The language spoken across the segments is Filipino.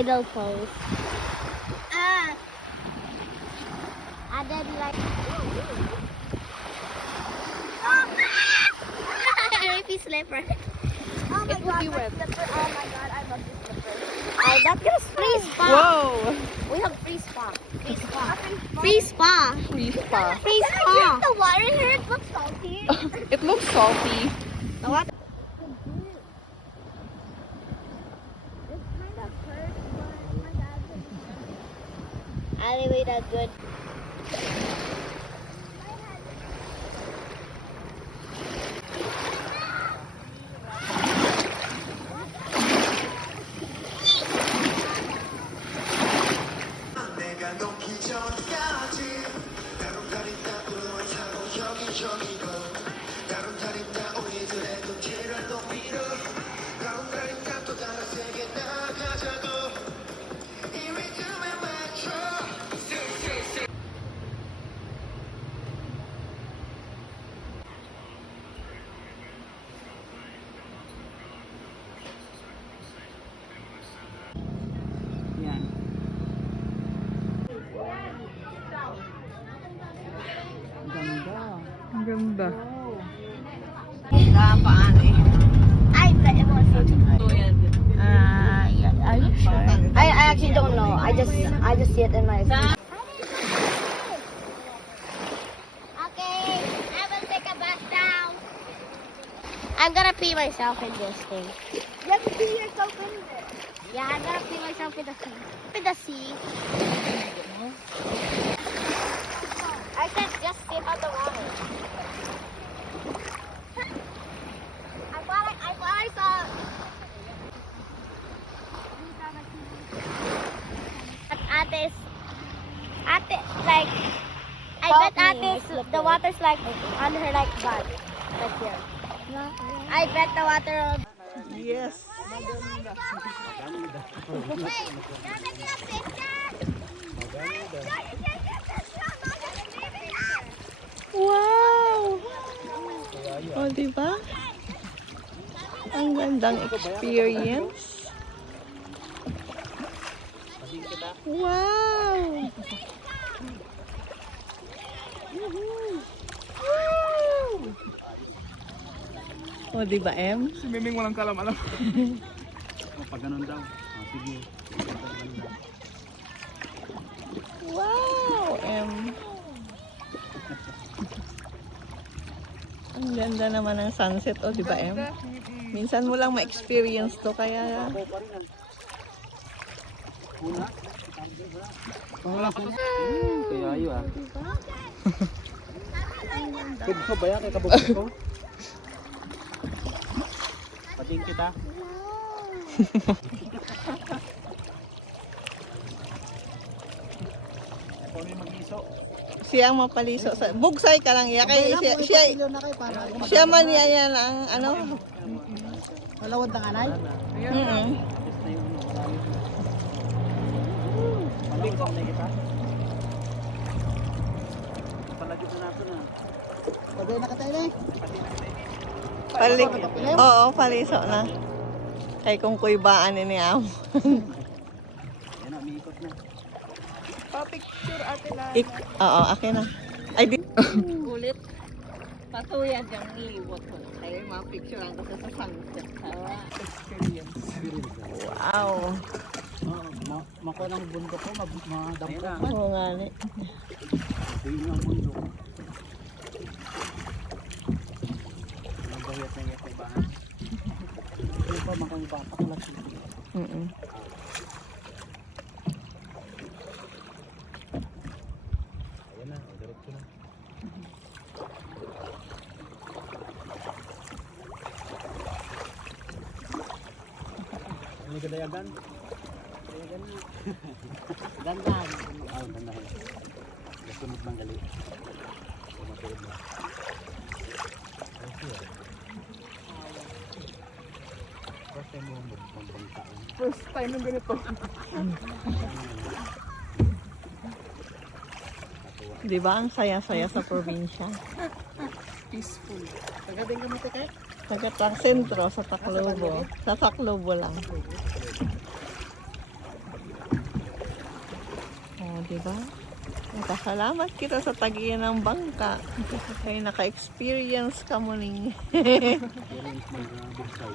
idle pose. And then like if you slipper. Oh my god, slipper. Oh my god, I love this slipper. That gives free spa. Whoa! We have free spa. Free spa. Free spa. Free spa. Free spa. The water here, it looks salty. It looks salty. The water. It kind of hurts, but my dad said anyway, that's good. Yan. Ganda. Ang ganda. Kapaan eh. I bet it was so Yeah. are you sure? I actually don't know. I just see it in my face. Okay, I will take a bath down. I'm gonna pee myself in this thing. You have to pee yourself in there. Yeah, I'm gonna pee myself in the sea. In the sea. I said just sit on the water. I thought I saw. Ate, like, I bet Ate's, the water's like on her like butt, like here. I bet the water. Yes. Wait, you're making a picture? Wow! O, diba? Ang gandang experience. Wow! O, diba, Em? Si Miming walang kalam-alam. Pag ganun daw. Sige. Wow, Em. Ang ganda naman ng sunset, o, diba, Em? Minsan mo lang ma-experience to, kaya... Wala ko. Kaya ayo ah. Pwede ko ba yan kay kabukit ko? Pating kita. Ito may mag-iso. Siya ang mapaliso. Bugsay ka lang iya. Kay, siya man yan ang ano. Malawad ng anay? Malawad na kita. Palagit na natin na. Pagay na katay na eh. Palik. Oo, paliso na. Kay kung kuybaan ni Am. Yan na, umiikot na. Pa-picture ate na. Oo, akin na. Ay, di. Kulit. Patuyad yung liwot ko. Kaya ma-picture ang kasi sa sunset. Experience. Wow. Makuha ng bundok ko, madampo pa. Oo nga ni. Ayun ang bundok. Nagbayat na yung bahan. Ito pa makangbapak lang. Ayan na, diretso na. Ano kadayagan? Kadayagan na. Dandan. Oh, dandan. Kasunod ng gali. Matulog na. First time mo magpang taon. First time ng ganito. Di ba ang saya-saya sa probinsya? Peaceful. Tagading ka mo tika? Tagatang sentro sa Taclobo. Sa Taclobo lang. Diba? Nakasalamat kita sa tagiyan ng bangka. Kaya naka-experience ka mo ning. Parents mag-bugsay.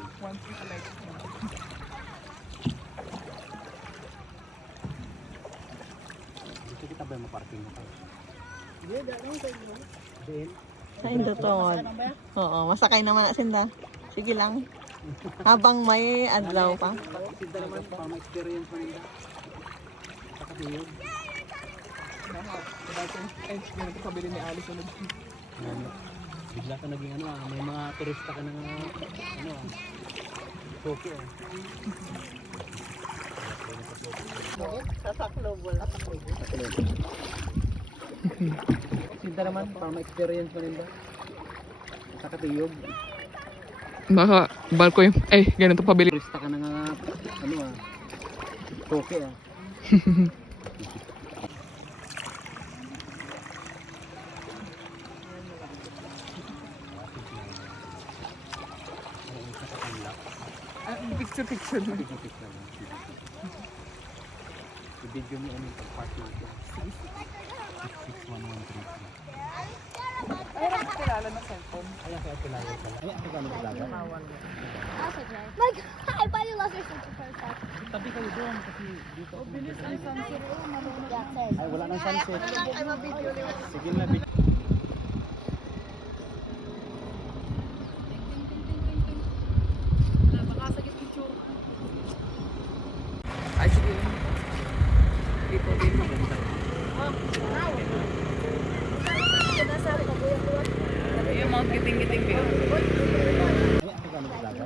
Gusto kita ba maparking mo tayo? Then, Sa indutod. Oo, masakay naman na sinda. Sige lang. Habang may adlaw pa. Sinta naman pa ma-experience mo nila. Sakatiyog. Ano, bigla ka naging ano may mga turista ka na Tokyo Sa Saklobol. Sinta naman para ma-experience mo nila. Sakatiyog. Baka barko yung, ganito pabili. Turista ka na Tokyo Picture. I-video mo ano yung pag-party ito. 66113. Ay, kilala na cellphone. Ayan kaya kilala ka. Ayan kaya ano talaga. Also, Jay. Like, I buy you lost your sense of first. Tabi kayo doon kasi dito. Yeah, same. Ay wala nang sunset. Ay, mabidyo niya. Sige na video. Ay, sige. Dito. Yung mga giting-giting view. Ayan kaya ano talaga.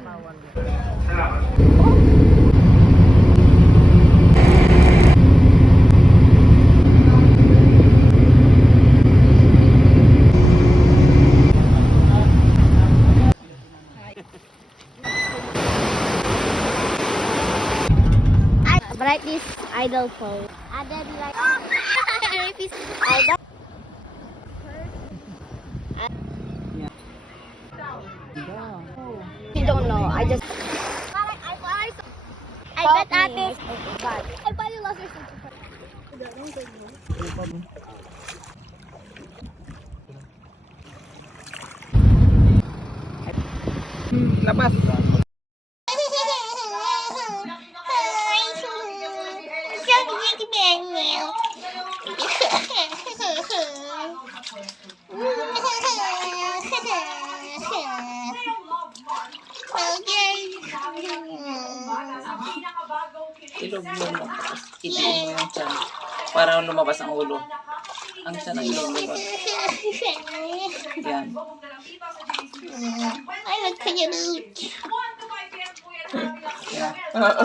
I bright this idle phone. And then like, idle. You don't know. I just. I bet ate. I buy you lost your sense of first. Lapas. Ilog mo mo. Itiin mo yung tiyan. Para lumabas ang ulo. Ang tiyan ang ilog mo. Yan. I look cute. Yan.